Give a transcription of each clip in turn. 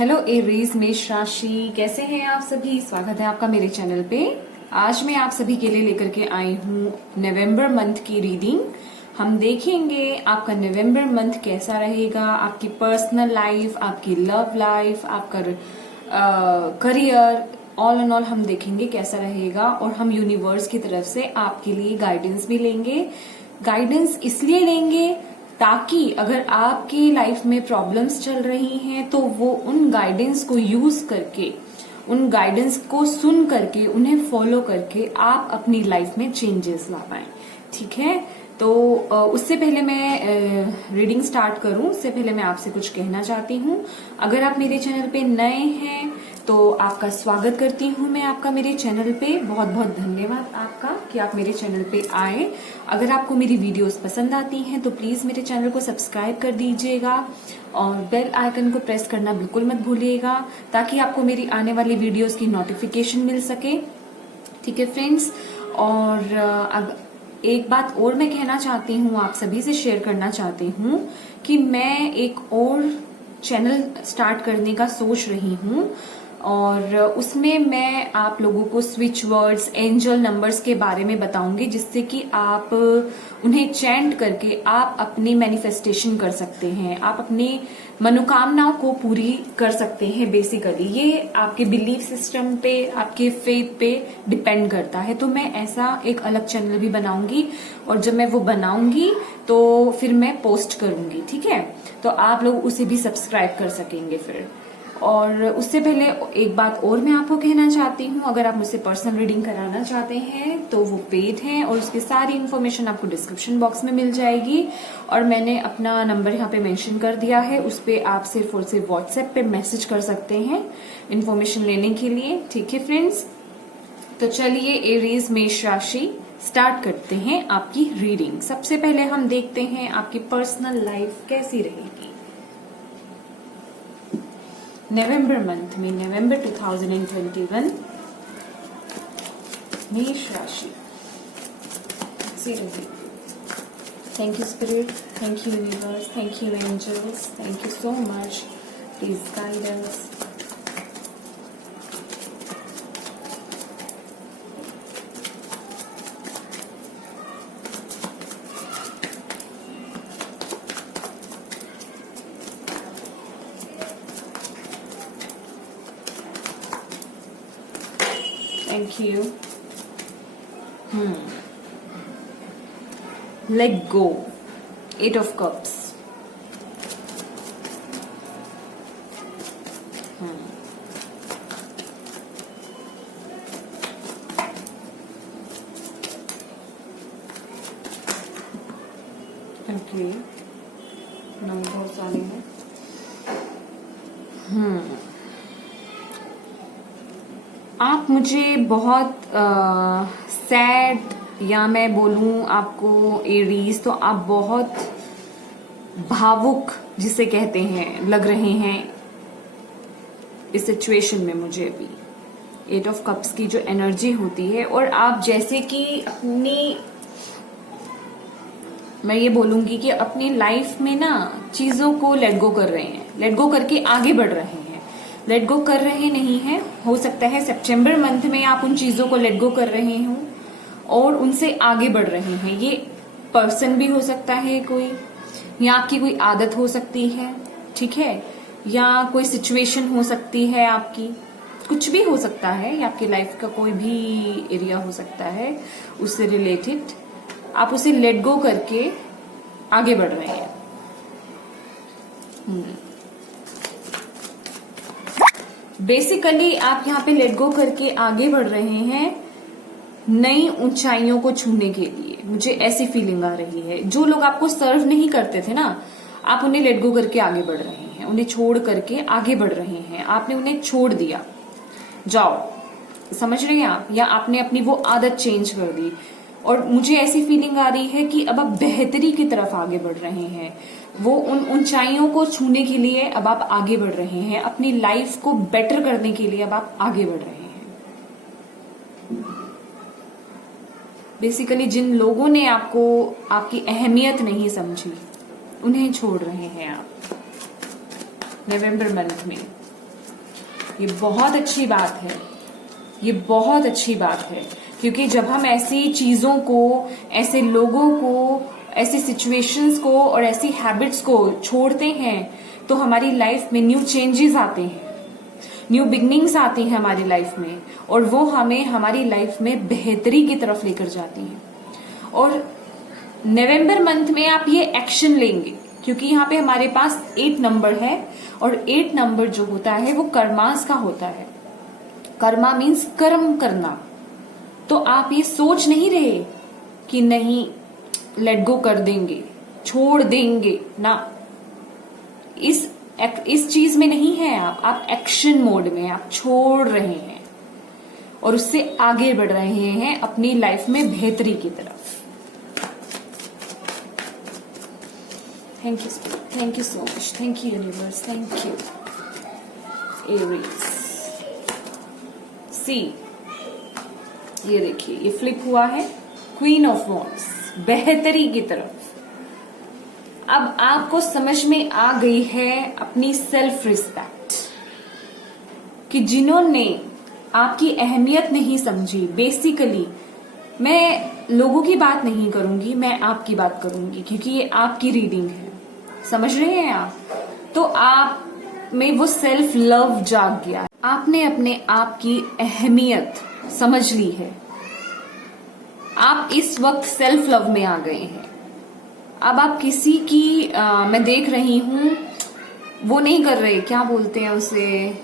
Hello Aries मेष राशि, कैसे हैं आप सभी। स्वागत है आपका मेरे चैनल पे। आज मैं आप सभी के लिए लेकर के आई हूँ नवंबर मंथ की रीडिंग। हम देखेंगे आपका नवंबर मंथ कैसा रहेगा, आपकी पर्सनल लाइफ, आपकी लव लाइफ, आपका करियर, ऑल एंड ऑल हम देखेंगे कैसा रहेगा। और हम यूनिवर्स की तरफ से आपके लिए गाइडेंस भी लेंगे। गाइडेंस इसलिए लेंगे ताकि अगर आपकी लाइफ में प्रॉब्लम्स चल रही हैं तो वो उन गाइडेंस को यूज करके, उन गाइडेंस को सुन करके, उन्हें फॉलो करके आप अपनी लाइफ में चेंजेस ला पाए। ठीक है, तो उससे पहले मैं रीडिंग स्टार्ट करूं उससे पहले मैं आपसे कुछ कहना चाहती हूं। अगर आप मेरे चैनल पे नए हैं तो आपका स्वागत करती हूं मैं आपका मेरे चैनल पे। बहुत बहुत धन्यवाद आपका कि आप मेरे चैनल पे आए। अगर आपको मेरी वीडियोस पसंद आती हैं तो प्लीज मेरे चैनल को सब्सक्राइब कर दीजिएगा और बेल आइकन को प्रेस करना बिल्कुल मत भूलिएगा ताकि आपको मेरी आने वाली वीडियोस की नोटिफिकेशन मिल सके। ठीक है फ्रेंड्स, और अब एक बात और मैं कहना चाहती हूँ, आप सभी से शेयर करना चाहती हूँ कि मैं एक और चैनल स्टार्ट करने का सोच रही हूँ और उसमें मैं आप लोगों को स्विच वर्ड्स, एंजल नंबर्स के बारे में बताऊंगी जिससे कि आप उन्हें चैंट करके आप अपनी मैनिफेस्टेशन कर सकते हैं, आप अपनी मनोकामनाओं को पूरी कर सकते हैं। बेसिकली ये आपके बिलीफ सिस्टम पे, आपके फेथ पे डिपेंड करता है। तो मैं ऐसा एक अलग चैनल भी बनाऊंगी और जब मैं वो बनाऊंगी तो फिर मैं पोस्ट करूंगी। ठीक है, तो आप लोग उसे भी सब्सक्राइब कर सकेंगे फिर। और उससे पहले एक बात और मैं आपको कहना चाहती हूँ, अगर आप मुझसे पर्सनल रीडिंग कराना चाहते हैं तो वो पेड है और उसकी सारी इन्फॉर्मेशन आपको डिस्क्रिप्शन बॉक्स में मिल जाएगी। और मैंने अपना नंबर यहाँ पे मेंशन कर दिया है, उस पे आप सिर्फ और सिर्फ व्हाट्सएप पे मैसेज कर सकते हैं इन्फॉर्मेशन लेने के लिए। ठीक है फ्रेंड्स, तो चलिए एरीज मेष राशि स्टार्ट करते हैं आपकी रीडिंग। सबसे पहले हम देखते हैं आपकी पर्सनल लाइफ कैसी रहेगी नवंबर मंथ में, नवंबर 2021 मेष राशि से रहेगी। Thank you spirit, thank you universe, thank you angels, thank you so much. Please guide us. Thank you. Let go. 8 of Cups. Okay. नाम बहुत सारे हैं। आप मुझे बहुत सैड, या मैं बोलूं आपको एरीज, तो आप बहुत भावुक जिसे कहते हैं लग रहे हैं इस सिचुएशन में मुझे अभी। 8 ऑफ कप्स की जो एनर्जी होती है, और आप जैसे कि अपनी, मैं ये बोलूंगी कि अपनी लाइफ में ना चीजों को लेट गो कर रहे हैं, लेट गो करके आगे बढ़ रहे हैं। लेट गो कर रहे नहीं हैं, हो सकता है सितंबर मंथ में आप उन चीजों को लेट गो कर रहे हो और उनसे आगे बढ़ रहे हैं। ये पर्सन भी हो सकता है कोई, या आपकी कोई आदत हो सकती है, ठीक है, या कोई सिचुएशन हो सकती है आपकी, कुछ भी हो सकता है, या आपकी लाइफ का कोई भी एरिया हो सकता है उससे रिलेटेड। आप उसे लेट गो करके आगे बढ़ रहे हैं। बेसिकली आप यहाँ पे लेट गो करके आगे बढ़ रहे हैं नई ऊंचाइयों को छूने के लिए। मुझे ऐसी फीलिंग आ रही है। जो लोग आपको सर्व नहीं करते थे ना, आप उन्हें लेट गो करके आगे बढ़ रहे हैं, उन्हें छोड़ करके आगे बढ़ रहे हैं। आपने उन्हें छोड़ दिया, जाओ, समझ रहे हैं आप, या आपने अपनी वो आदत चेंज कर दी। और मुझे ऐसी फीलिंग आ रही है कि अब आप बेहतरी की तरफ आगे बढ़ रहे हैं। वो उन ऊंचाइयों को छूने के लिए अब आप आगे बढ़ रहे हैं, अपनी लाइफ को बेटर करने के लिए अब आप आगे बढ़ रहे हैं। बेसिकली जिन लोगों ने आपको, आपकी अहमियत नहीं समझी, उन्हें छोड़ रहे हैं आप नवंबर मंथ में। ये बहुत अच्छी बात है, ये बहुत अच्छी बात है, क्योंकि जब हम ऐसी चीजों को, ऐसे लोगों को, ऐसी सिचुएशंस को और ऐसी हैबिट्स को छोड़ते हैं तो हमारी लाइफ में न्यू चेंजेस आते हैं, न्यू बिगनिंग्स आती हैं हमारी लाइफ में, और वो हमें हमारी लाइफ में बेहतरी की तरफ लेकर जाती हैं। और नवंबर मंथ में आप ये एक्शन लेंगे, क्योंकि यहाँ पे हमारे पास 8 नंबर है, और 8 नंबर जो होता है वो कर्मास का होता है। कर्मा मीन्स कर्म करना। तो आप ये सोच नहीं रहे कि नहीं लेट गो कर देंगे, छोड़ देंगे ना, इस चीज में नहीं है आप एक्शन मोड में, आप छोड़ रहे हैं और उससे आगे बढ़ रहे हैं अपनी लाइफ में बेहतरी की तरफ। Thank you so much, thank you universe, thank you Aries. See, ये देखिए ये फ्लिप हुआ है, क्वीन ऑफ वॉन्ड्स, बेहतरी की तरफ। अब आपको समझ में आ गई है अपनी सेल्फ रिस्पेक्ट, कि जिन्होंने आपकी अहमियत नहीं समझी। बेसिकली मैं लोगों की बात नहीं करूंगी, मैं आपकी बात करूंगी, क्योंकि ये आपकी रीडिंग है, समझ रहे हैं आप। तो आप में वो सेल्फ लव जाग गया, आपने अपने आप की अहमियत समझ ली है, आप इस वक्त सेल्फ लव में आ गए हैं। अब आप किसी की मैं देख रही हूं वो नहीं कर रहे, क्या बोलते हैं उसे,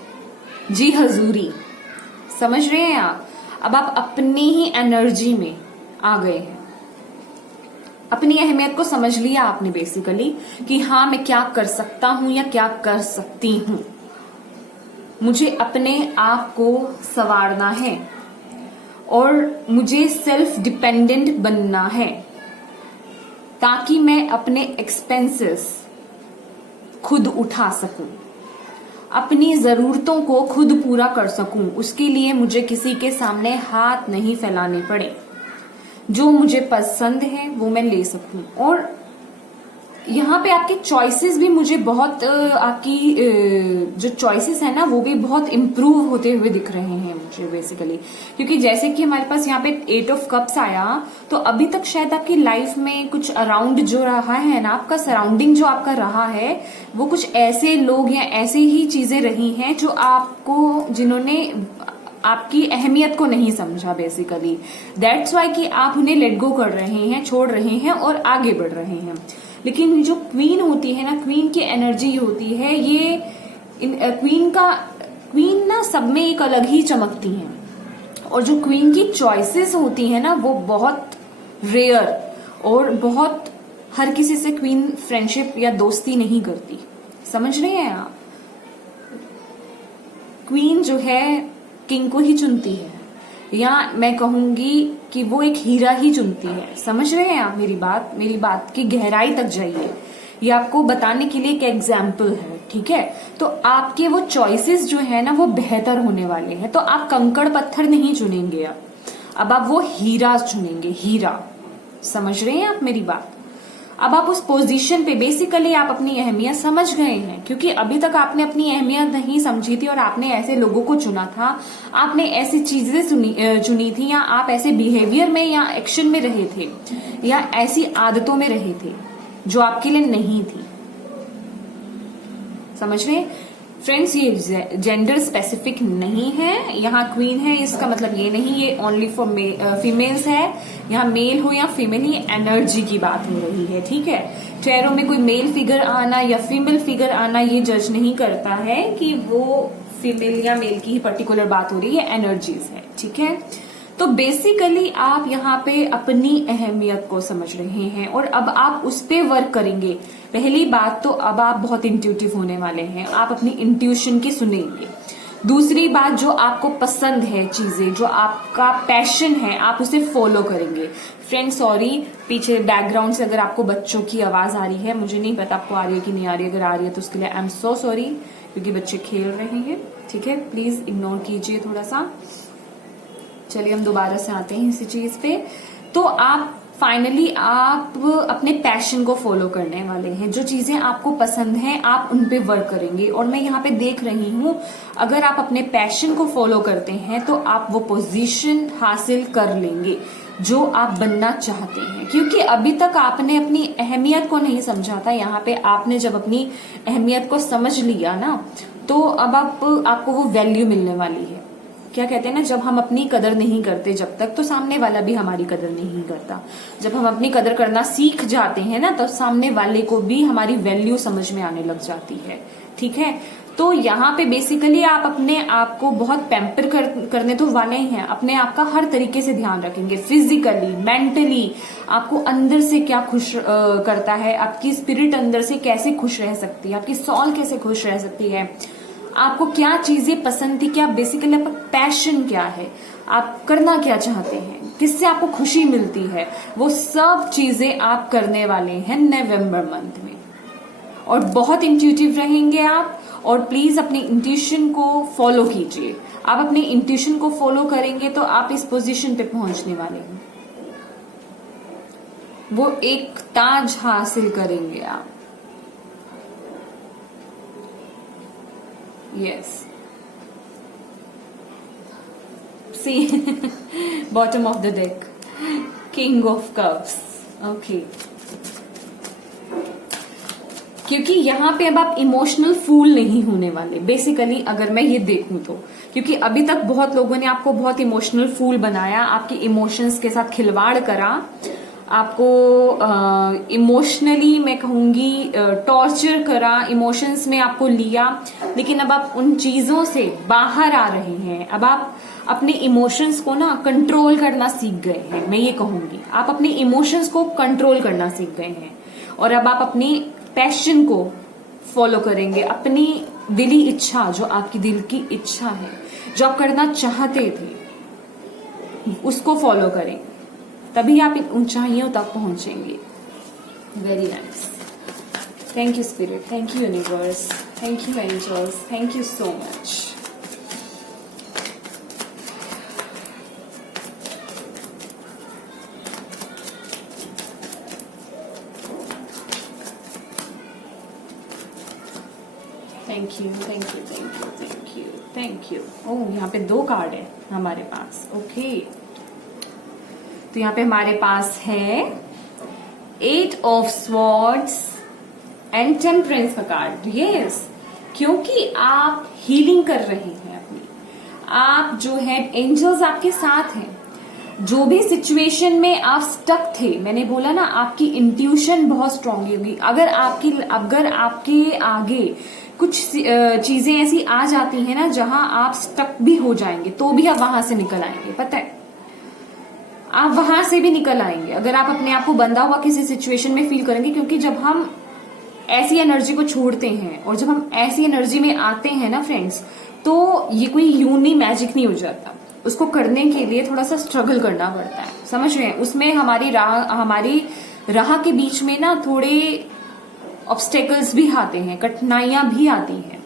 जी हजूरी, समझ रहे हैं आप। अब आप अपनी ही एनर्जी में आ गए हैं, अपनी अहमियत को समझ लिया आपने बेसिकली, कि हाँ मैं क्या कर सकता हूं या क्या कर सकती हूं, मुझे अपने आप को संवारना है और मुझे सेल्फ डिपेंडेंट बनना है, ताकि मैं अपने एक्सपेंसेस खुद उठा सकूं, अपनी जरूरतों को खुद पूरा कर सकूं। उसके लिए मुझे किसी के सामने हाथ नहीं फैलाने पड़े, जो मुझे पसंद है वो मैं ले सकूं। और यहाँ पे आपके चॉइसेस भी मुझे बहुत आपकी जो चॉइसेस है ना वो भी बहुत इम्प्रूव होते हुए दिख रहे हैं मुझे बेसिकली, क्योंकि जैसे कि हमारे पास यहाँ पे 8 ऑफ कप्स आया, तो अभी तक शायद आपकी लाइफ में कुछ अराउंड जो रहा है ना, आपका सराउंडिंग जो आपका रहा है, वो कुछ ऐसे लोग या ऐसी ही चीजें रही हैं जो आपको, जिन्होंने आपकी अहमियत को नहीं समझा बेसिकली। दैट्स वाई कि आप उन्हें लेट गो कर रहे हैं, छोड़ रहे हैं और आगे बढ़ रहे हैं। लेकिन जो क्वीन होती है ना, क्वीन की एनर्जी होती है, ये क्वीन ना सब में एक अलग ही चमकती हैं, और जो क्वीन की चॉइसेस होती है ना वो बहुत रेयर, और बहुत हर किसी से क्वीन फ्रेंडशिप या दोस्ती नहीं करती, समझ रहे हैं आप। क्वीन जो है किंग को ही चुनती है, या मैं कहूंगी कि वो एक हीरा ही चुनती है, समझ रहे हैं आप मेरी बात की गहराई तक जाइए। ये आपको बताने के लिए एक एग्जाम्पल है, ठीक है। तो आपके वो चॉइसेस जो है ना वो बेहतर होने वाले हैं, तो आप कंकड़ पत्थर नहीं चुनेंगे, अब आप वो हीरा चुनेंगे, हीरा, समझ रहे हैं आप मेरी बात। अब आप उस पोजीशन पे बेसिकली आप अपनी अहमियत समझ गए हैं, क्योंकि अभी तक आपने अपनी अहमियत नहीं समझी थी और आपने ऐसे लोगों को चुना था, आपने ऐसी चीजें चुनी थी, या आप ऐसे बिहेवियर में या एक्शन में रहे थे, या ऐसी आदतों में रहे थे जो आपके लिए नहीं थी, समझ रहे फ्रेंड्स। ये जेंडर स्पेसिफिक नहीं है, यहाँ क्वीन है इसका मतलब ये नहीं ये ओनली फॉर फीमेल्स है, यहाँ मेल हो या फीमेल, ये एनर्जी की बात हो रही है, ठीक है। चेहरों में कोई मेल फिगर आना या फीमेल फिगर आना ये जज नहीं करता है कि वो फीमेल या मेल की ही पर्टिकुलर बात हो रही है, एनर्जीज है, ठीक है। तो बेसिकली आप यहाँ पे अपनी अहमियत को समझ रहे हैं और अब आप उस पे वर्क करेंगे। पहली बात तो अब आप बहुत इंट्यूटिव होने वाले हैं, आप अपनी इंट्यूशन की सुनेंगे। दूसरी बात, जो आपको पसंद है चीजें, जो आपका पैशन है, आप उसे फॉलो करेंगे। फ्रेंड सॉरी, पीछे बैकग्राउंड से अगर आपको बच्चों की आवाज आ रही है, मुझे नहीं पता आपको आ रही है कि नहीं आ रही है, अगर आ रही है तो उसके लिए आई एम सो सॉरी, क्योंकि बच्चे खेल रहे हैं, ठीक है, प्लीज इग्नोर कीजिए थोड़ा सा। चलिए हम दोबारा से आते हैं इसी चीज पे। तो आप फाइनली आप अपने पैशन को फॉलो करने वाले हैं। जो चीजें आपको पसंद हैं आप उन पे वर्क करेंगे। और मैं यहाँ पे देख रही हूं, अगर आप अपने पैशन को फॉलो करते हैं तो आप वो पोजीशन हासिल कर लेंगे जो आप बनना चाहते हैं। क्योंकि अभी तक आपने अपनी अहमियत को नहीं समझा था। यहाँ पे आपने जब अपनी अहमियत को समझ लिया ना, तो अब आपको वो वैल्यू मिलने वाली है। क्या कहते हैं ना, जब हम अपनी कदर नहीं करते जब तक, तो सामने वाला भी हमारी कदर नहीं करता। जब हम अपनी कदर करना सीख जाते हैं ना, तो सामने वाले को भी हमारी वैल्यू समझ में आने लग जाती है। ठीक है, तो यहाँ पे बेसिकली आप अपने आप को बहुत पैम्पर करने तो वाले हैं। अपने आप का हर तरीके से ध्यान रखेंगे, फिजिकली, मेंटली। आपको अंदर से क्या खुश करता है, आपकी स्पिरिट अंदर से कैसे खुश रह सकती है, आपकी सॉल कैसे खुश रह सकती है, आपको क्या चीजें पसंद थी, क्या बेसिकली आपका पैशन क्या है, आप करना क्या चाहते हैं, किससे आपको खुशी मिलती है, वो सब चीजें आप करने वाले हैं नवंबर मंथ में। और बहुत इंट्यूटिव रहेंगे आप। और प्लीज अपनी इंट्यूशन को फॉलो कीजिए। आप अपनी इंट्यूशन को फॉलो करेंगे तो आप इस पोजीशन पे पहुंचने वाले हैं। वो एक ताज हासिल करेंगे आप। Yes. See, bottom of the deck, King of Cups. Okay. क्योंकि यहाँ पे अब आप इमोशनल फूल नहीं होने वाले बेसिकली, अगर मैं ये देखूं तो। क्योंकि अभी तक बहुत लोगों ने आपको बहुत इमोशनल फूल बनाया, आपके इमोशंस के साथ खिलवाड़ करा, आपको इमोशनली मैं कहूंगी टॉर्चर करा, इमोशंस में आपको लिया। लेकिन अब आप उन चीजों से बाहर आ रहे हैं। अब आप अपने इमोशंस को ना कंट्रोल करना सीख गए हैं। मैं ये कहूंगी आप अपने इमोशंस को कंट्रोल करना सीख गए हैं। और अब आप अपनी पैशन को फॉलो करेंगे, अपनी दिली इच्छा, जो आपकी दिल की इच्छा है, जो आप करना चाहते थे, उसको फॉलो करें। तभी आप इन ऊंचाइयों तक पहुंचेंगे। Very nice. Thank you spirit, thank you universe, thank you angels, thank you so much. Thank you, thank you, thank you, thank you, thank you. Oh, यहाँ पे 2 कार्ड है हमारे पास। ओके, तो यहाँ पे हमारे पास है 8 ऑफ स्वॉर्ड्स एंड टेम्परेंस का कार्ड। यस, क्योंकि आप हीलिंग कर रहे हैं अपनी। आप जो है, एंजल्स आपके साथ हैं। जो भी सिचुएशन में आप स्टक थे, मैंने बोला ना, आपकी इंट्यूशन बहुत स्ट्रांग होगी। अगर आपके आगे कुछ चीजें ऐसी आ जाती हैं ना जहां आप स्टक भी हो जाएंगे, तो भी आप वहां से निकल आएंगे। पता है, आप वहां से भी निकल आएंगे अगर आप अपने आप को बंधा हुआ किसी सिचुएशन में फील करेंगे। क्योंकि जब हम ऐसी एनर्जी को छोड़ते हैं और जब हम ऐसी एनर्जी में आते हैं ना फ्रेंड्स, तो ये कोई यूनी मैजिक नहीं हो जाता। उसको करने के लिए थोड़ा सा स्ट्रगल करना पड़ता है, समझ रहे हैं। उसमें हमारी राह के बीच में ना थोड़े ऑब्स्टेकल्स भी आते हैं, कठिनाइयां भी आती हैं,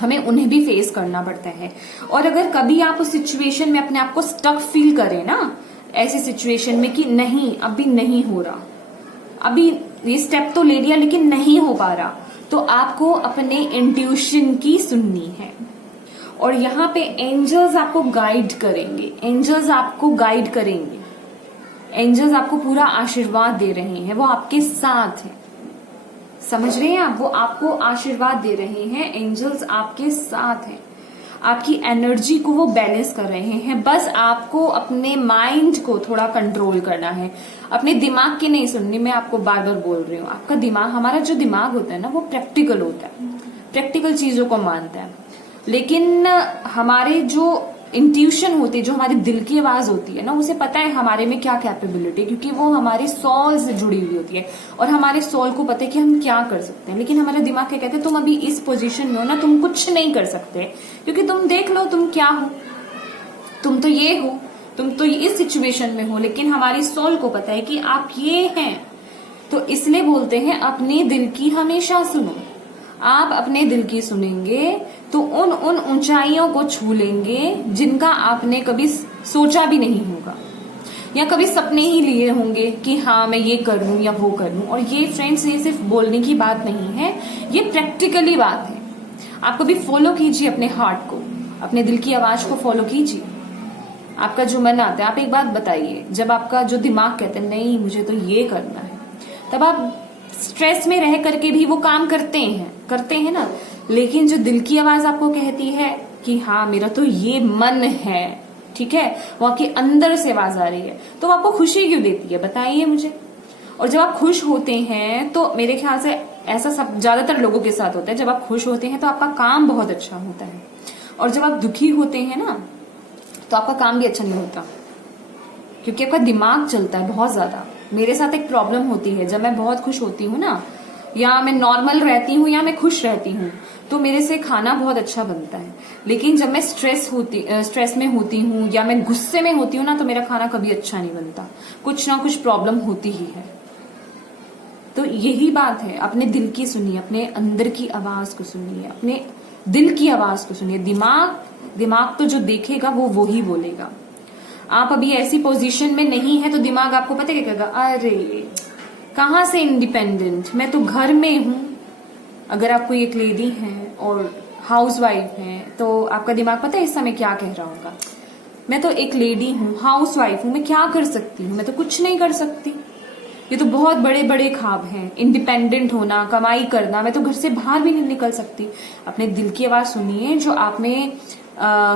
हमें उन्हें भी फेस करना पड़ता है। और अगर कभी आप उस सिचुएशन में अपने आप को स्टक फील करें ना, ऐसी सिचुएशन में कि नहीं, अभी नहीं हो रहा, अभी ये स्टेप तो ले लिया लेकिन नहीं हो पा रहा, तो आपको अपने इंट्यूशन की सुननी है। और यहाँ पे एंजल्स आपको गाइड करेंगे, एंजल्स आपको गाइड करेंगे, एंजल्स आपको पूरा आशीर्वाद दे रहे हैं, वो आपके साथ हैं। समझ रहे हैं आप, वो आपको आशीर्वाद दे रहे हैं, एंजल्स आपके साथ हैं। आपकी एनर्जी को वो बैलेंस कर रहे हैं। बस आपको अपने माइंड को थोड़ा कंट्रोल करना है, अपने दिमाग की नहीं सुननी। मैं आपको बार बार बोल रही हूँ, आपका दिमाग, हमारा जो दिमाग होता है ना, वो प्रैक्टिकल होता है, प्रैक्टिकल चीजों को मानता है। लेकिन हमारे जो इंट्यूशन होती है, जो हमारे दिल की आवाज होती है ना, उसे पता है हमारे में क्या कैपेबिलिटी, क्योंकि वो हमारे सोल से जुड़ी हुई होती है। और हमारे सोल को पता है कि हम क्या कर सकते हैं। लेकिन हमारा दिमाग क्या कहते हैं, तुम अभी इस पोजीशन में हो ना, तुम कुछ नहीं कर सकते, क्योंकि तुम देख लो तुम क्या हो, तुम तो ये हो, तुम तो इस सिचुएशन में हो। लेकिन हमारी सोल को पता है कि आप ये हैं। तो इसलिए बोलते हैं अपने दिल की हमेशा सुनो। आप अपने दिल की सुनेंगे तो उन ऊंचाइयों को छू लेंगे जिनका आपने कभी सोचा भी नहीं होगा। या कभी सपने ही लिए होंगे कि हाँ मैं ये कर लूं या वो कर लूं। और ये फ्रेंड्स, ये सिर्फ बोलने की बात नहीं है, ये प्रैक्टिकली बात है। आप कभी फॉलो कीजिए अपने हार्ट को, अपने दिल की आवाज को फॉलो कीजिए। आपका जो मन आता है, आप एक बात बताइए, जब आपका जो दिमाग कहता है नहीं मुझे तो ये करना है, तब आप स्ट्रेस में रह करके भी वो काम करते हैं ना। लेकिन जो दिल की आवाज आपको कहती है कि हाँ मेरा तो ये मन है, ठीक है, वो आपके अंदर से आवाज आ रही है, तो वो आपको खुशी क्यों देती है बताइए मुझे। और जब आप खुश होते हैं तो मेरे ख्याल से ऐसा सब ज्यादातर लोगों के साथ होता है, जब आप खुश होते हैं तो आपका काम बहुत अच्छा होता है। और जब आप दुखी होते हैं ना तो आपका काम भी अच्छा नहीं होता, क्योंकि आपका दिमाग चलता है बहुत ज्यादा। मेरे साथ एक प्रॉब्लम होती है, जब मैं बहुत खुश होती हूँ ना, या मैं नॉर्मल रहती हूँ या मैं खुश रहती हूँ, तो मेरे से खाना बहुत अच्छा बनता है। लेकिन जब मैं स्ट्रेस में होती हूँ या मैं गुस्से में होती हूँ ना, तो मेरा खाना कभी अच्छा नहीं बनता, कुछ ना कुछ प्रॉब्लम होती ही है। तो यही बात है, अपने दिल की सुनिए, अपने अंदर की आवाज को सुनिए, अपने दिल की आवाज को सुनिए। दिमाग तो जो देखेगा वो ही बोलेगा। आप अभी ऐसी पोजीशन में नहीं है तो दिमाग आपको पता क्या कहेगा, अरे कहाँ से इंडिपेंडेंट, मैं तो घर में हूं। अगर आप कोई एक लेडी हैं और हाउसवाइफ हैं तो आपका दिमाग पता है इस समय क्या कह रहा होगा, मैं तो एक लेडी हूं, हाउसवाइफ हूं, मैं क्या कर सकती हूँ, मैं तो कुछ नहीं कर सकती। ये तो बहुत बड़े बड़े ख्वाब हैं, इंडिपेंडेंट होना, कमाई करना, मैं तो घर से बाहर भी नहीं निकल सकती। अपने दिल की आवाज सुनिए, जो आप में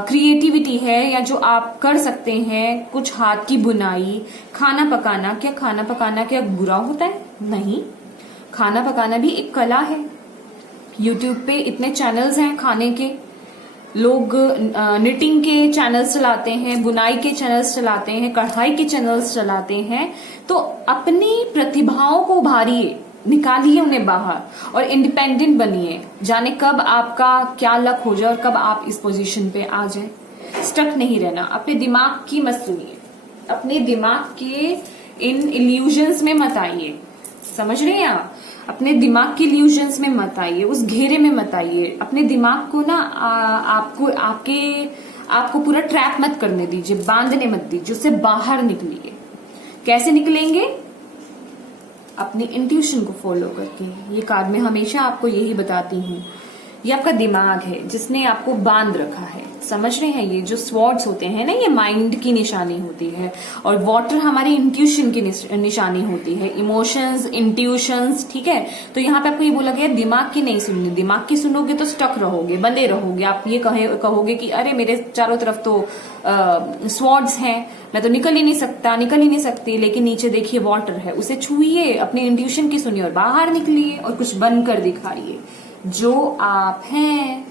क्रिएटिविटी है या जो आप कर सकते हैं, कुछ हाथ की बुनाई, खाना पकाना। क्या खाना पकाना क्या बुरा होता है? नहीं, खाना पकाना भी एक कला है। यूट्यूब पे इतने चैनल्स हैं खाने के, लोग निटिंग के चैनल्स चलाते हैं, बुनाई के चैनल्स चलाते हैं, कढ़ाई के चैनल्स चलाते हैं। तो अपनी प्रतिभाओं को उभारिए, निकालिए उन्हें बाहर और इंडिपेंडेंट बनिए। जाने कब आपका क्या लक हो जाए और कब आप इस पोजीशन पे आ जाए। स्टक नहीं रहना, अपने दिमाग की मत सुनिए, अपने दिमाग के इन इल्यूजन्स में मत आइए। समझ रहे हैं आप? अपने दिमाग के इल्यूजन्स में मत आइए, उस घेरे में मत आइए। अपने दिमाग को ना आपको पूरा ट्रैप मत करने दीजिए, बांधने मत दीजिए, उससे बाहर निकलिए। कैसे निकलेंगे? अपनी इंट्यूशन को फॉलो करके। ये कार्ड में हमेशा आपको यही बताती हूँ, ये आपका दिमाग है जिसने आपको बांध रखा है। समझ रहे हैं? ये जो स्वॉर्ड्स होते हैं ना, ये माइंड की निशानी होती है, और वाटर हमारी इंट्यूशन की निशानी होती है, इमोशंस, इंट्यूशंस, ठीक है। तो यहाँ पे आपको ये बोला गया दिमाग की नहीं सुननी, दिमाग की सुनोगे तो स्टक रहोगे, बंधे रहोगे। आप ये कहोगे कि अरे मेरे चारों तरफ तो स्वॉर्ड्स हैं, मैं तो निकल ही नहीं सकती। लेकिन नीचे देखिए वाटर है, उसे छुइए, अपनी इंट्यूशन की सुनिए और बाहर निकलिए और कुछ बनकर दिखाइए जो आप हैं,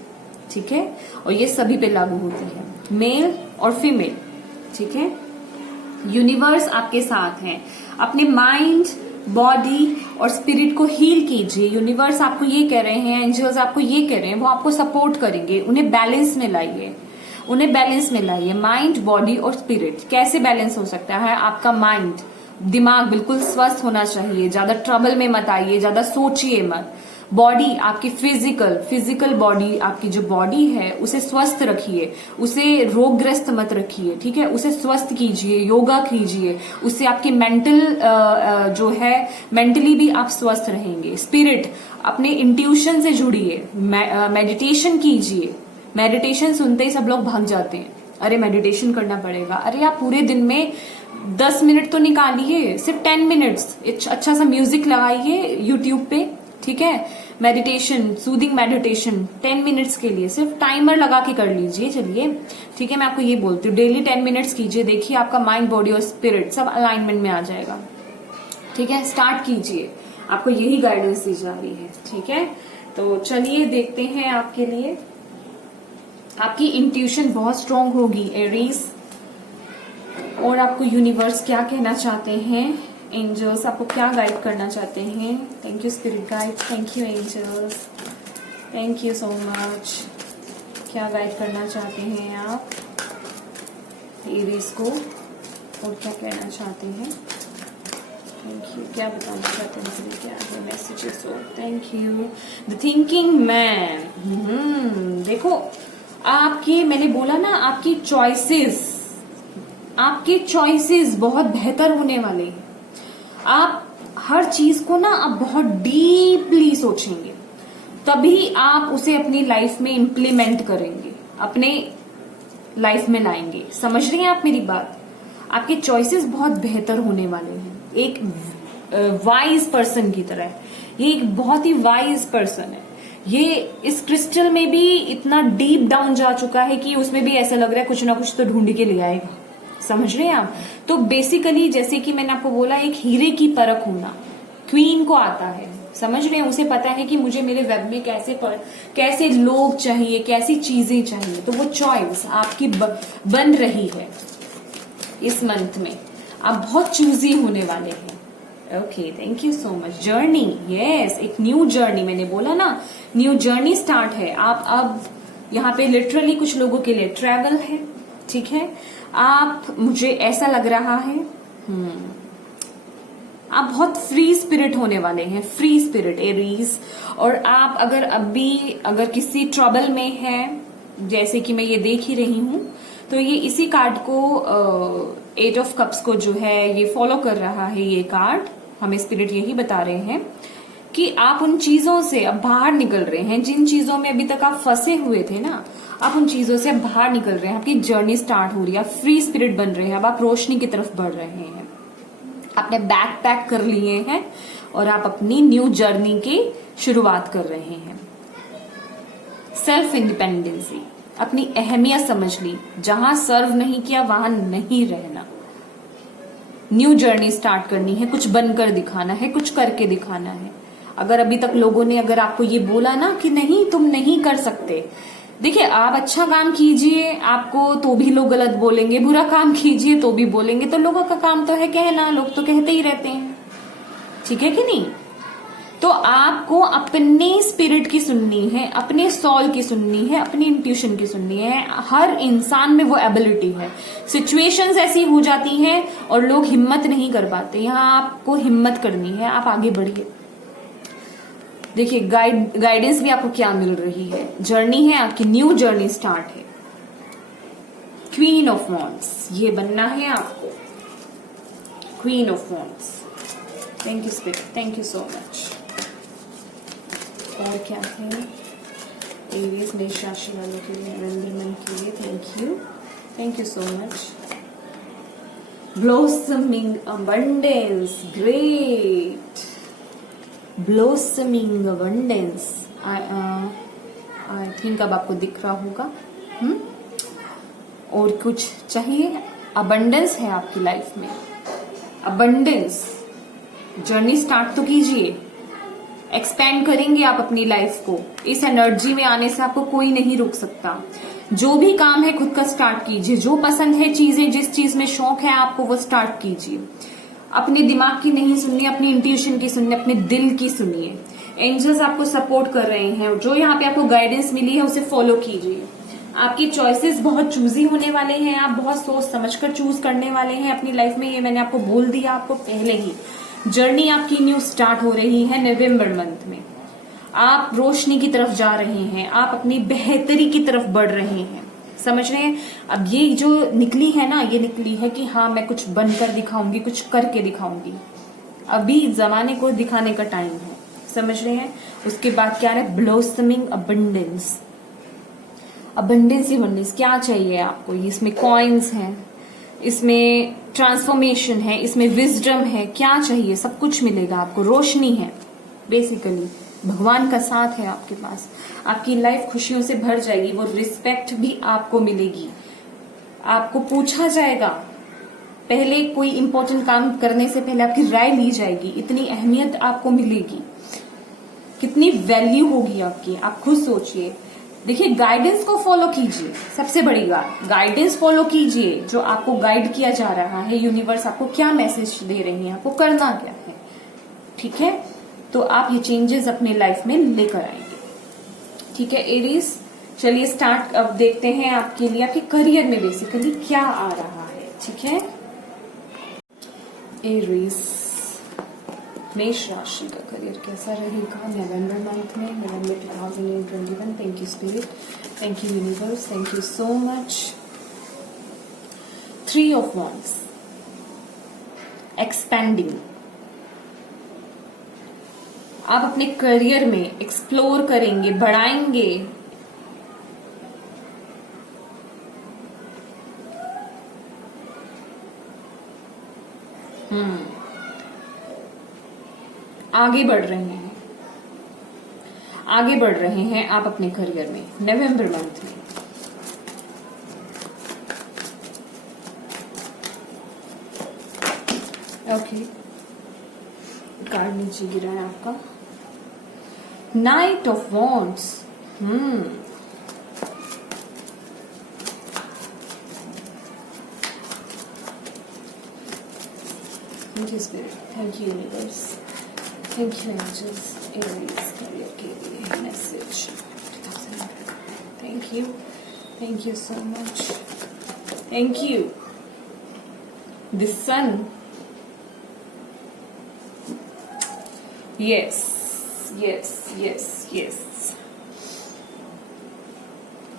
ठीक है। और ये सभी पे लागू होती है, मेल और फीमेल, ठीक है। यूनिवर्स आपके साथ है। अपने माइंड, बॉडी और स्पिरिट को हील कीजिए। यूनिवर्स आपको ये कह रहे हैं, एंजल्स आपको ये कह रहे हैं, वो आपको सपोर्ट करेंगे। उन्हें बैलेंस में लाइए, माइंड, बॉडी और स्पिरिट। कैसे बैलेंस हो सकता है? आपका माइंड, दिमाग बिल्कुल स्वस्थ होना चाहिए, ज्यादा ट्रबल में मत आइए, ज्यादा सोचिए मत। बॉडी, आपकी फिजिकल बॉडी, आपकी जो बॉडी है उसे स्वस्थ रखिए, उसे रोगग्रस्त मत रखिए, ठीक है। उसे स्वस्थ कीजिए, योगा कीजिए, उससे आपकी मेंटल जो है, मेंटली भी आप स्वस्थ रहेंगे। स्पिरिट, अपने इंट्यूशन से जुड़िए, मेडिटेशन कीजिए। मेडिटेशन सुनते ही सब लोग भाग जाते हैं, अरे मेडिटेशन करना पड़ेगा। अरे आप पूरे दिन में 10 मिनट तो निकालिए, सिर्फ 10 मिनट्स, अच्छा सा म्यूजिक लगाइए यूट्यूब पे, ठीक है। मेडिटेशन, सूदिंग मेडिटेशन 10 मिनट्स के लिए सिर्फ टाइमर लगा के कर लीजिए, चलिए, ठीक है। मैं आपको ये बोलती हूँ, डेली 10 मिनट्स कीजिए, देखिए आपका माइंड, बॉडी और स्पिरिट सब अलाइनमेंट में आ जाएगा, ठीक है। स्टार्ट कीजिए, आपको यही गाइडेंस दी जा रही है, ठीक है। तो चलिए देखते हैं आपके लिए। आपकी इंट्यूशन बहुत स्ट्रांग होगी एरीज, और आपको यूनिवर्स क्या कहना चाहते हैं, एंजल्स आपको क्या गाइड करना चाहते हैं। Thank you spirit guide, thank you angels, thank you so much. क्या गाइड करना चाहते हैं आप एरीज को, और क्या कहना चाहते हैं? Thank you. क्या बताना चाहते हैं मुझे, क्या है messages? Thank you. The thinking man. देखो आपकी, मैंने बोला ना, आपकी चॉइसेस आपके चॉइसेस बहुत बेहतर होने वाले हैं। आप हर चीज को ना आप बहुत डीपली सोचेंगे, तभी आप उसे अपनी लाइफ में इंप्लीमेंट करेंगे, अपने लाइफ में लाएंगे। समझ रही हैं आप मेरी बात? आपके चॉइसेस बहुत बेहतर होने वाले हैं, एक वाइज पर्सन की तरह। ये एक बहुत ही वाइज पर्सन है। ये इस क्रिस्टल में भी इतना डीप डाउन जा चुका है कि उसमें भी ऐसा लग रहा है कुछ ना कुछ तो ढूंढ के ले आएगा। समझ रहे हैं आप? तो बेसिकली जैसे कि मैंने आपको बोला, एक हीरे की परख होना क्वीन को आता है। समझ रहे हैं? उसे पता है कि मुझे मेरे वेब में कैसे लोग चाहिए, कैसी चीजें चाहिए। तो वो चॉइस आपकी बन रही है इस मंथ में। आप बहुत चूजी होने वाले हैं। Okay, thank you so much. Journey, yes, एक न्यू जर्नी, मैंने बोला ना न्यू जर्नी स्टार्ट है। आप अब यहाँ पे लिटरली कुछ लोगों के लिए ट्रैवल है, ठीक है। आप, मुझे ऐसा लग रहा है आप बहुत फ्री स्पिरिट होने वाले हैं, फ्री स्पिरिट एरीज। और आप अगर किसी ट्रबल में है, जैसे कि मैं ये देख ही रही हूं, तो ये इसी कार्ड को एट ऑफ कप्स को जो है ये फॉलो कर रहा है। ये कार्ड हमें स्पिरिट यही बता रहे हैं कि आप उन चीजों से अब बाहर निकल रहे हैं, जिन चीजों में अभी तक आप फंसे हुए थे ना, आप उन चीजों से अब बाहर निकल रहे हैं। आपकी जर्नी स्टार्ट हो रही है, आप फ्री स्पिरिट बन रहे हैं। अब आप रोशनी की तरफ बढ़ रहे हैं। आपने बैग पैक कर लिए हैं और आप अपनी न्यू जर्नी की शुरुआत कर रहे हैं। सेल्फ इंडिपेंडेंसी, अपनी अहमियत समझ ली। जहां सर्व नहीं किया वहां नहीं रहना। न्यू जर्नी स्टार्ट करनी है, कुछ बनकर दिखाना है, कुछ करके दिखाना है। अगर अभी तक लोगों ने अगर आपको ये बोला ना कि नहीं तुम नहीं कर सकते, देखिए आप अच्छा काम कीजिए आपको तो भी लोग गलत बोलेंगे, बुरा काम कीजिए तो भी बोलेंगे। तो लोगों का काम तो है कहना, लोग तो कहते ही रहते हैं, ठीक है कि नहीं। तो आपको अपने स्पिरिट की सुननी है, अपने सोल की सुननी है, अपनी इंट्यूशन की सुननी है। हर इंसान में वो एबिलिटी है। सिचुएशंस ऐसी हो जाती हैं और लोग हिम्मत नहीं कर पाते। यहाँ आपको हिम्मत करनी है, आप आगे बढ़िए। देखिए गाइडेंस भी आपको क्या मिल रही है। जर्नी है आपकी, न्यू जर्नी स्टार्ट है। क्वीन ऑफ वॉन्ड्स, ये बनना है आपको, queen of wands. Thank you spirit, thank you so much. और क्या है एरियस मेष राशि वालों के लिए, नवंबर मंथ के लिए? Thank you so much. Blossoming abundance, great. Blossoming abundance, I think अब आपको दिख रहा होगा। और कुछ चाहिए? अबंडेंस है आपकी लाइफ में, अबंडेंस। जर्नी स्टार्ट तो कीजिए, एक्सपेंड करेंगे आप अपनी लाइफ को। इस एनर्जी में आने से आपको कोई नहीं रोक सकता। जो भी काम है खुद का स्टार्ट कीजिए। जो पसंद है चीजें, जिस चीज में शौक है आपको, वो स्टार्ट कीजिए। अपने दिमाग की नहीं सुननी, अपनी इंट्यूशन की सुननी, अपने दिल की सुनिए। एंजल्स आपको सपोर्ट कर रहे हैं, जो यहाँ पे आपको गाइडेंस मिली है उसे फॉलो कीजिए। आपकी चॉइसेस बहुत चूजी होने वाले हैं। आप बहुत सोच समझकर चूज करने वाले हैं अपनी लाइफ में। ये मैंने आपको बोल दिया आपको पहले ही। जर्नी आपकी न्यू स्टार्ट हो रही है नवंबर मंथ में। आप रोशनी की तरफ जा रहे हैं, आप अपनी बेहतरी की तरफ बढ़ रहे हैं। समझ रहे हैं? अब ये जो निकली है ना, ये निकली है कि हाँ मैं कुछ बनकर दिखाऊंगी, कुछ करके दिखाऊंगी। अभी जमाने को दिखाने का टाइम है। समझ रहे हैं? उसके बाद क्या है? Blossoming abundance. अबंडेंस ही अबंडेंस, क्या चाहिए आपको? इसमें कॉइन्स हैं, इसमें ट्रांसफॉर्मेशन है, इसमें विजडम है। क्या चाहिए? सब कुछ मिलेगा आपको। रोशनी है बेसिकली, भगवान का साथ है आपके पास। आपकी लाइफ खुशियों से भर जाएगी। वो रिस्पेक्ट भी आपको मिलेगी। आपको पूछा जाएगा, पहले कोई इंपॉर्टेंट काम करने से पहले आपकी राय ली जाएगी। इतनी अहमियत आपको मिलेगी, कितनी वैल्यू होगी आपकी, आप खुद सोचिए। देखिए गाइडेंस को फॉलो कीजिए, सबसे बड़ी बात गाइडेंस फॉलो कीजिए। जो आपको गाइड किया जा रहा है, यूनिवर्स आपको क्या मैसेज दे रही है, आपको करना क्या है, ठीक है। तो आप ये चेंजेस अपने लाइफ में लेकर आएंगे, ठीक है एरीज। चलिए स्टार्ट अब देखते हैं आपके लिए, आपके करियर में बेसिकली क्या आ रहा है, ठीक है। एरीज, मेष राशि का करियर कैसा रहेगा नवंबर मंथ में, नवंबर 2021। Thank you spirit, thank you universe, thank you so much. Three of wands, expanding. आप अपने करियर में एक्सप्लोर करेंगे, बढ़ाएंगे। आगे बढ़ रहे हैं, आगे बढ़ रहे हैं आप अपने करियर में नवंबर मंथ में। ओके, कार्ड नीचे गिरा है आपका, knight of wands. Thank you spirit, thank you universe, thank you angels, Aries career के लिए message 2000। Thank you so much, thank you. The sun, yes yes yes yes.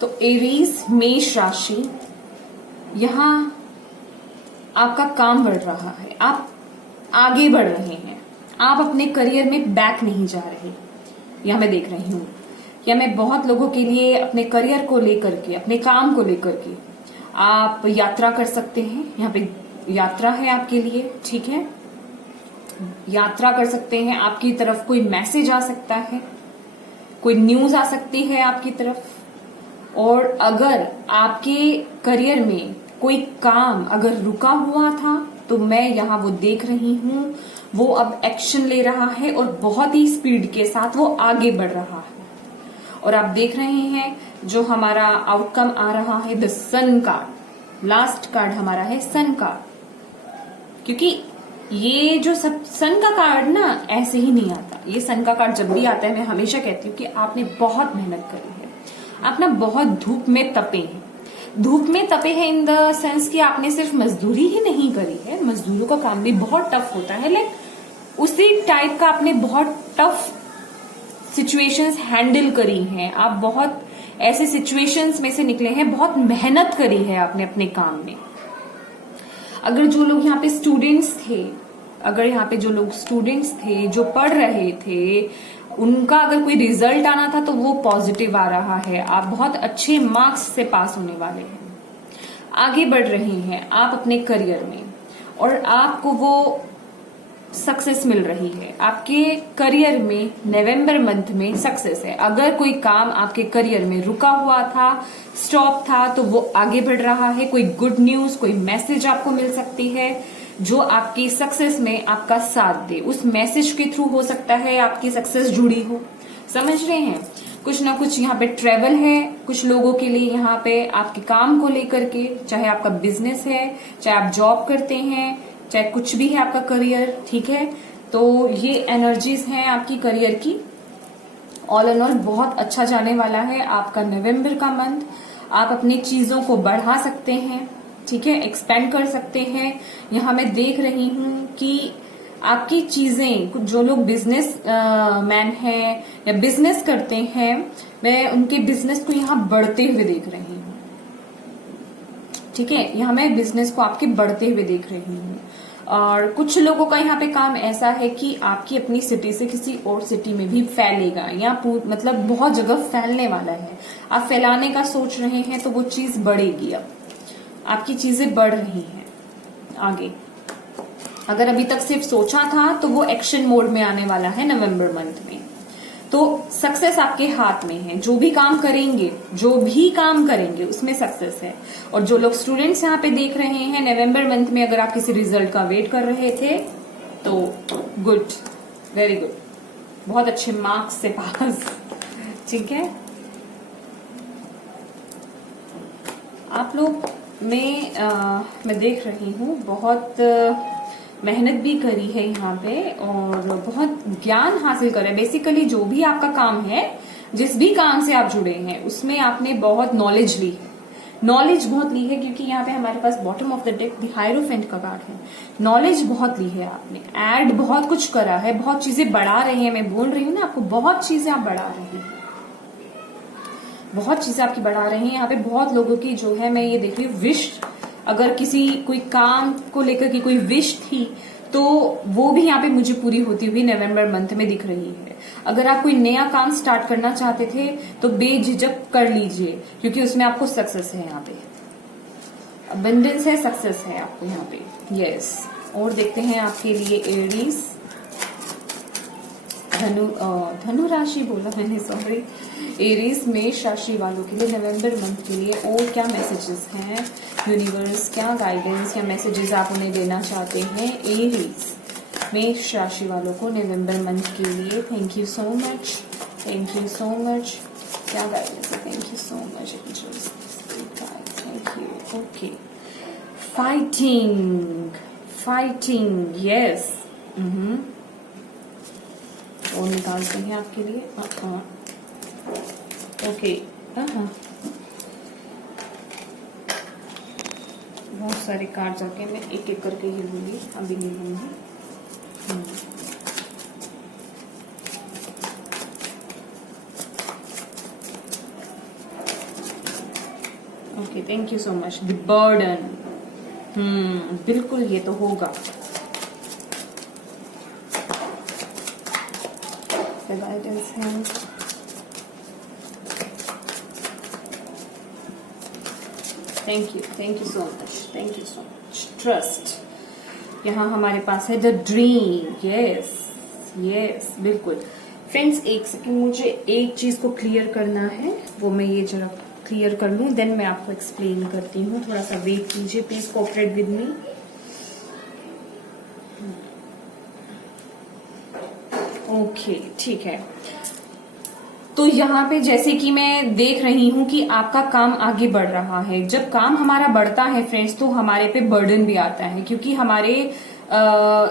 तो Aries मेष राशि, यहां आपका काम बढ़ रहा है, आप आगे बढ़ रहे हैं, आप अपने करियर में बैक नहीं जा रहे। यह मैं देख रही हूं, या मैं बहुत लोगों के लिए अपने करियर को लेकर के, अपने काम को लेकर के आप यात्रा कर सकते हैं। यहाँ पे यात्रा है आपके लिए, ठीक है, यात्रा कर सकते हैं। आपकी तरफ कोई मैसेज आ सकता है, कोई न्यूज आ सकती है आपकी तरफ। और अगर आपके करियर में कोई काम अगर रुका हुआ था, तो मैं यहाँ वो देख रही हूं, वो अब एक्शन ले रहा है और बहुत ही स्पीड के साथ वो आगे बढ़ रहा है। और आप देख रहे हैं जो हमारा आउटकम आ रहा है, the sun card, last card हमारा है सन कार्ड। क्योंकि ये जो सब सन का कार्ड ना ऐसे ही नहीं आता, ये सन का कार्ड जब भी आता है, मैं हमेशा कहती हूँ कि आपने बहुत मेहनत करी है, आप ना बहुत धूप में तपे हैं। धूप में तपे हैं इन द सेंस कि आपने सिर्फ मजदूरी ही नहीं करी है, मजदूरों का काम भी बहुत टफ होता है, लेकिन उसी टाइप का आपने बहुत टफ सिचुएशंस हैंडल करी हैं। आप बहुत ऐसे सिचुएशंस में से निकले हैं, बहुत मेहनत करी है आपने अपने काम में। अगर जो लोग यहाँ पे स्टूडेंट्स थे, अगर यहाँ पे जो लोग स्टूडेंट्स थे, जो पढ़ रहे थे, उनका अगर कोई रिजल्ट आना था तो वो पॉजिटिव आ रहा है। आप बहुत अच्छे मार्क्स से पास होने वाले हैं, आगे बढ़ रहे हैं आप अपने करियर में, और आपको वो सक्सेस मिल रही है। आपके करियर में नवंबर मंथ में सक्सेस है। अगर कोई काम आपके करियर में रुका हुआ था, स्टॉप था, तो वो आगे बढ़ रहा है। कोई गुड न्यूज, कोई मैसेज आपको मिल सकती है जो आपकी सक्सेस में आपका साथ दे। उस मैसेज के थ्रू हो सकता है आपकी सक्सेस जुड़ी हो, समझ रहे हैं। कुछ ना कुछ यहाँ पे ट्रेवल है कुछ लोगों के लिए, यहाँ पे आपके काम को लेकर के, चाहे आपका बिजनेस है, चाहे आप जॉब करते हैं, चाहे कुछ भी है आपका करियर, ठीक है। तो ये एनर्जीज हैं आपकी करियर की। ऑल एंड ऑल बहुत अच्छा जाने वाला है आपका नवंबर का मंथ। आप अपनी चीजों को बढ़ा सकते हैं, ठीक है, एक्सपेंड कर सकते हैं। यहाँ मैं देख रही हूँ कि आपकी चीजें, कुछ जो लोग बिजनेस मैन हैं या बिजनेस करते हैं, मैं उनके बिजनेस को यहाँ बढ़ते हुए देख रही हूँ, ठीक है। यहाँ मैं बिजनेस को आपके बढ़ते हुए देख रही हूँ। और कुछ लोगों का यहाँ पे काम ऐसा है कि आपकी अपनी सिटी से किसी और सिटी में भी फैलेगा, या मतलब बहुत जगह फैलने वाला है। आप फैलाने का सोच रहे हैं तो वो चीज बढ़ेगी। अब आपकी चीजें बढ़ रही हैं आगे। अगर अभी तक सिर्फ सोचा था तो वो एक्शन मोड में आने वाला है नवंबर मंथ में। तो सक्सेस आपके हाथ में है। जो भी काम करेंगे उसमें सक्सेस है। और जो लोग स्टूडेंट्स यहाँ पे देख रहे हैं नवंबर मंथ में, अगर आप किसी रिजल्ट का वेट कर रहे थे तो गुड, वेरी गुड, बहुत अच्छे मार्क्स से पास, ठीक है। आप लोग मैं देख रही हूँ बहुत मेहनत भी करी है यहाँ पे, और बहुत ज्ञान हासिल करा है। बेसिकली जो भी आपका काम है, जिस भी काम से आप जुड़े हैं, उसमें आपने बहुत नॉलेज ली है, नॉलेज बहुत ली है। क्योंकि यहाँ पे हमारे पास bottom of the deck the hierophant का कार्ड है। नॉलेज बहुत ली है आपने, ऐड बहुत कुछ करा है, बहुत चीजें बढ़ा रहे हैं। मैं बोल रही हूँ ना आपको, बहुत चीजें आप बढ़ा रहे हैं, बहुत चीजें आपकी बढ़ा रहे हैं। यहाँ पे बहुत लोगों की जो है, मैं ये देख रही हूँ, विश अगर किसी कोई काम को लेकर की कोई विश थी तो वो भी यहाँ पे मुझे पूरी होती हुई नवंबर मंथ में दिख रही है। अगर आप कोई नया काम स्टार्ट करना चाहते थे तो बेझिझक कर लीजिए, क्योंकि उसमें आपको सक्सेस है। यहाँ पे अबंडेंस है, सक्सेस है आपको यहाँ पे। यस। और देखते हैं आपके लिए एरीज, धनु राशि बोला मैंने, सॉरी, एरीज मेष राशि वालों के लिए नवंबर मंथ के लिए और क्या मैसेजेस हैं, यूनिवर्स क्या गाइडेंस या मैसेजेस आप उन्हें देना चाहते हैं एरीज मेष राशि वालों को नवंबर मंथ के लिए। Thank you so much, thank you so much. क्या गाइडेंस है? Thank you so much angels, thank you. Okay, fighting, fighting, yes. और निकालते हैं आपके लिए। ओके, बहुत सारे कार्ड्स आके मैं एक एक करके ही लूंगी, अभी नहीं लूंगी। Okay, thank you so much. The burden, बिल्कुल ये तो होगा। गाइडेंस है। Thank you so much, thank you so much. Trust, यहाँ हमारे पास है द ड्रीम। यस, यस, बिल्कुल। फ्रेंड्स, एक सेकंड, मुझे एक चीज को क्लियर करना है, वो मैं ये जरा क्लियर कर लूं, देन मैं आपको एक्सप्लेन करती हूँ। थोड़ा सा वेट कीजिए please, cooperate with me. Okay, ठीक है। तो यहाँ पे जैसे कि मैं देख रही हूं कि आपका काम आगे बढ़ रहा है। जब काम हमारा बढ़ता है फ्रेंड्स, तो हमारे पे बर्डन भी आता है, क्योंकि हमारे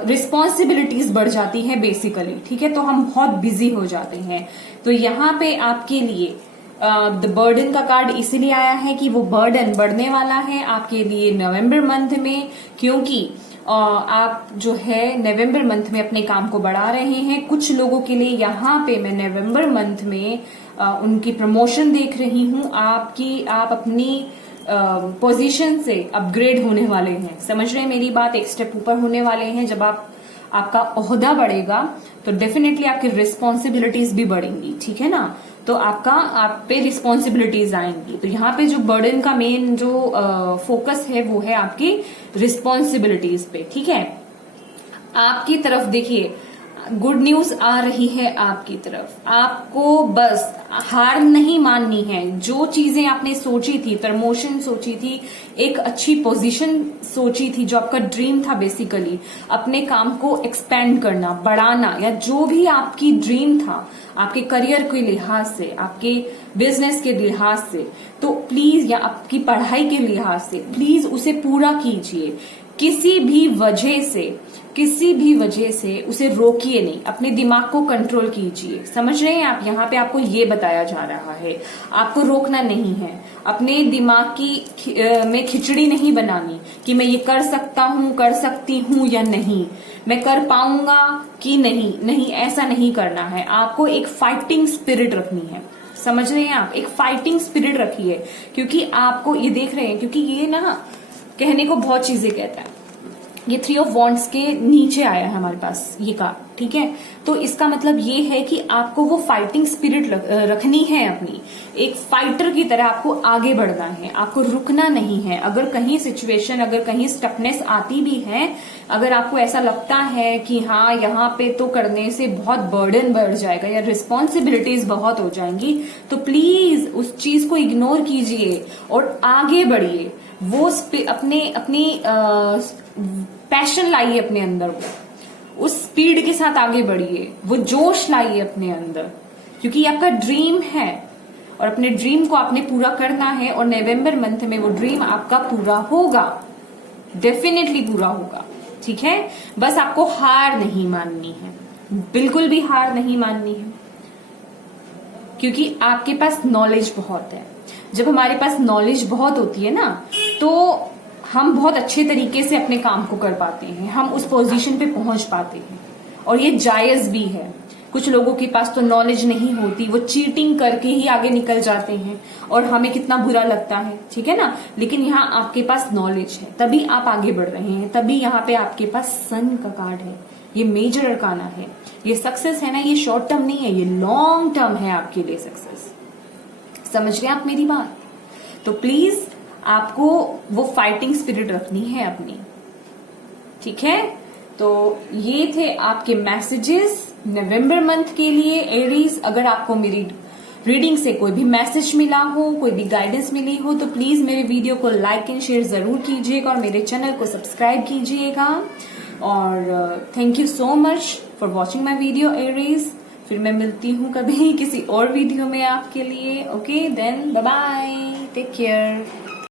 रिस्पॉन्सिबिलिटीज बढ़ जाती है बेसिकली, ठीक है। तो हम बहुत बिजी हो जाते हैं। तो यहाँ पे आपके लिए द बर्डन का कार्ड इसीलिए आया है कि वो बर्डन बढ़ने वाला है आपके लिए नवंबर मंथ में, क्योंकि आप जो है नवंबर मंथ में अपने काम को बढ़ा रहे हैं। कुछ लोगों के लिए यहाँ पे मैं नवंबर मंथ में उनकी प्रमोशन देख रही हूँ। आप अपनी पोजीशन से अपग्रेड होने वाले हैं। समझ रहे हैं मेरी बात? एक स्टेप ऊपर होने वाले हैं। जब आपका ओहदा बढ़ेगा तो डेफिनेटली आपकी रिस्पॉन्सिबिलिटीज भी बढ़ेंगी, ठीक है ना। तो आप पे रिस्पॉन्सिबिलिटीज आएंगी। तो यहाँ पे जो बर्डन का मेन जो फोकस है वो है आपकी रिस्पॉन्सिबिलिटीज पे, ठीक है। आपकी तरफ देखिए, गुड न्यूज आ रही है आपकी तरफ। आपको बस हार नहीं माननी है। जो चीजें आपने सोची थी, प्रमोशन सोची थी, एक अच्छी पोजीशन सोची थी, जो आपका ड्रीम था बेसिकली, अपने काम को एक्सपेंड करना, बढ़ाना, या जो भी आपकी ड्रीम था आपके करियर के लिहाज से, आपके बिजनेस के लिहाज से, तो प्लीज, या आपकी पढ़ाई के लिहाज से, प्लीज उसे पूरा कीजिए। किसी भी वजह से उसे रोकिए नहीं। अपने दिमाग को कंट्रोल कीजिए। समझ रहे हैं आप? यहाँ पे आपको ये बताया जा रहा है, आपको रोकना नहीं है। अपने दिमाग में खिचड़ी नहीं बनानी कि मैं ये कर सकता हूँ, कर सकती हूँ या नहीं, मैं कर पाऊंगा कि नहीं, ऐसा नहीं करना है। आपको एक फाइटिंग स्पिरिट रखनी है। समझ रहे हैं आप? एक फाइटिंग स्पिरिट रखिए, क्योंकि आपको ये देख रहे हैं, क्योंकि ये ना कहने को बहुत चीजें कहता है। ये 3 ऑफ वॉन्ड्स के नीचे आया है हमारे पास ये कार्ड, ठीक है। तो इसका मतलब ये है कि आपको वो फाइटिंग स्पिरिट रखनी है अपनी। एक फाइटर की तरह आपको आगे बढ़ना है, आपको रुकना नहीं है। अगर कहीं सिचुएशन, अगर कहीं स्टकनेस आती भी है, अगर आपको ऐसा लगता है कि हाँ यहाँ पे तो करने से बहुत बर्डन बढ़ जाएगा या रिस्पॉन्सिबिलिटीज बहुत हो जाएंगी, तो प्लीज उस चीज को इग्नोर कीजिए और आगे बढ़िए। वो अपनी पैशन लाइए अपने अंदर, उस स्पीड के साथ आगे बढ़िए, वो जोश लाइए अपने अंदर, क्योंकि ये आपका ड्रीम है और अपने ड्रीम को आपने पूरा करना है। और नवंबर मंथ में वो ड्रीम आपका पूरा होगा, डेफिनेटली पूरा होगा, ठीक है। बस आपको हार नहीं माननी है, बिल्कुल भी हार नहीं माननी है, क्योंकि आपके पास नॉलेज बहुत है। जब हमारे पास नॉलेज बहुत होती है ना, तो हम बहुत अच्छे तरीके से अपने काम को कर पाते हैं, हम उस पोजीशन पे पहुंच पाते हैं, और ये जायज भी है। कुछ लोगों के पास तो नॉलेज नहीं होती, वो चीटिंग करके ही आगे निकल जाते हैं और हमें कितना बुरा लगता है, ठीक है ना। लेकिन यहाँ आपके पास नॉलेज है, तभी आप आगे बढ़ रहे हैं, तभी यहाँ पे आपके पास सन का कार्ड है, ये मेजर अरकाना है। ये सक्सेस है ना, ये शॉर्ट टर्म नहीं है, ये लॉन्ग टर्म है आपके लिए सक्सेस। समझ रहे हैं आप मेरी बात? तो प्लीज आपको वो फाइटिंग स्पिरिट रखनी है अपनी, ठीक है। तो ये थे आपके मैसेजेस नवंबर मंथ के लिए एरीज। अगर आपको मेरी रीडिंग से कोई भी मैसेज मिला हो, कोई भी गाइडेंस मिली हो, तो प्लीज मेरे वीडियो को लाइक एंड शेयर जरूर कीजिएगा और मेरे चैनल को सब्सक्राइब कीजिएगा। और thank you so much for watching my video Aries. फिर मैं मिलती हूँ कभी किसी और वीडियो में आपके लिए। Okay then, bye bye, take care.